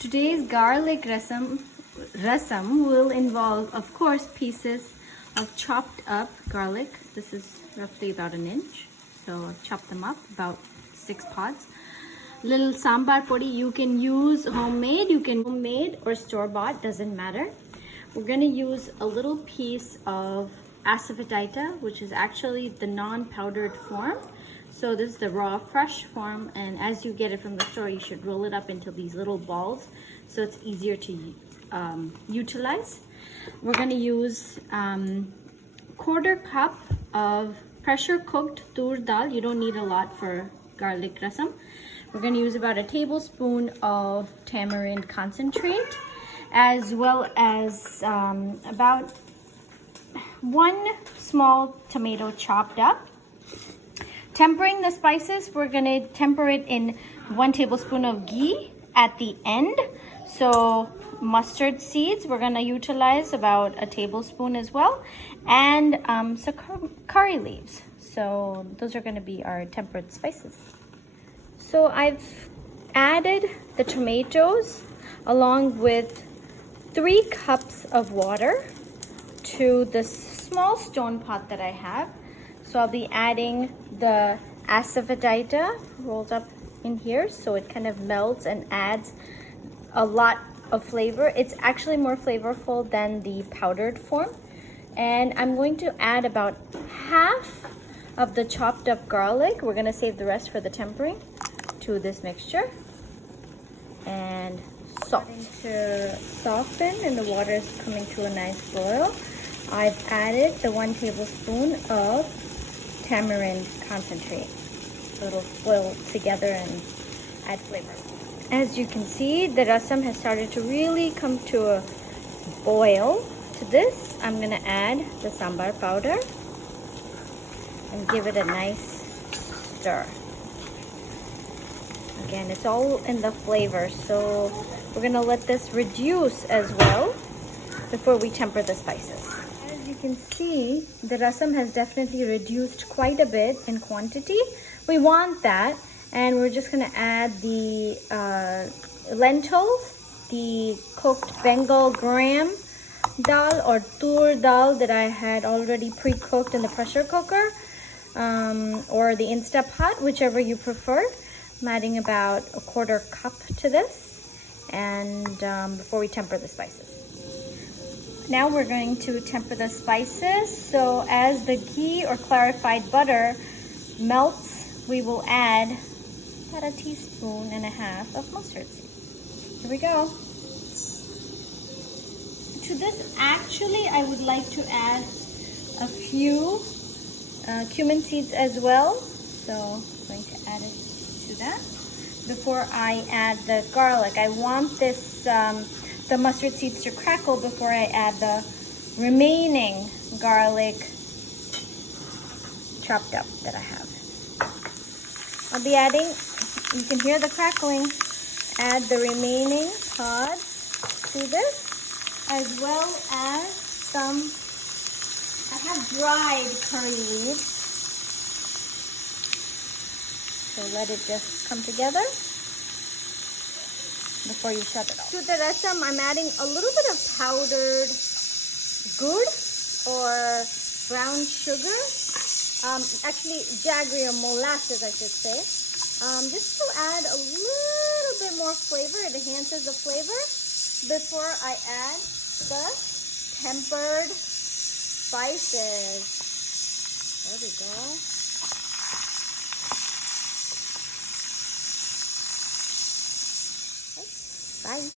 Today's garlic rasam will involve, of course, pieces of chopped up garlic. This is roughly about an inch. So I've chopped them up, about 6 pods. Little sambar podi, you can use homemade or store-bought, doesn't matter. We're going to use a little piece of Asefoetida, which is actually the non-powdered form. So this is the raw, fresh form, and as you get it from the store, you should roll it up into these little balls so it's easier to utilize. We're going to use 1/4 cup of pressure-cooked toot dal. You don't need a lot for garlic rasam. We're going to use about a tablespoon of tamarind concentrate, as well as about 1 small tomato chopped up. Tempering the spices, we're going to temper it in 1 tablespoon of ghee at the end. So mustard seeds, we're going to utilize about a tablespoon as well, and some curry leaves. So those are going to be our tempered spices. So I've added the tomatoes along with 3 cups of water to this small stone pot that I have. So I'll be adding the Asefoetida rolled up in here, so it kind of melts and adds a lot of flavor. It's actually more flavorful than the powdered form. And I'm going to add about half of the chopped up garlic. We're going to save the rest for the tempering to this mixture. And salt. To soften and the water is coming to a nice boil, I've added the 1 tablespoon of tamarind concentrate. So it'll boil together and add flavor. As you can see, the rasam has started to really come to a boil. To this, I'm going to add the sambar powder and give it a nice stir. Again, it's all in the flavor, so we're going to let this reduce as well before we temper the spices. As you can see, the rasam has definitely reduced quite a bit in quantity. We want that, and we're just going to add the lentils, the cooked Bengal gram dal or tur dal that I had already pre-cooked in the pressure cooker, or the Instapot, whichever you prefer. I'm adding about a 1/4 cup to this, and before we temper the spices. Now we're going to temper the spices. So as the ghee or clarified butter melts, we will add about 1.5 teaspoons of mustard seed. Here we go. To this, actually, I would like to add a few cumin seeds as well. So I'm going to add it to that before I add the garlic. I want this the mustard seeds to crackle before I add the remaining garlic chopped up that I have. I'll be adding, you can hear the crackling, add the remaining pods to this, as well as some, I have dried curry leaves. So let it just come together before you shut it off. To the rasam, I'm adding a little bit of powdered gur or brown sugar. Actually, Jaggery or molasses, I should say. Just to add a little bit more flavor. It enhances the flavor before I add the tempered spices. There we go. Bye.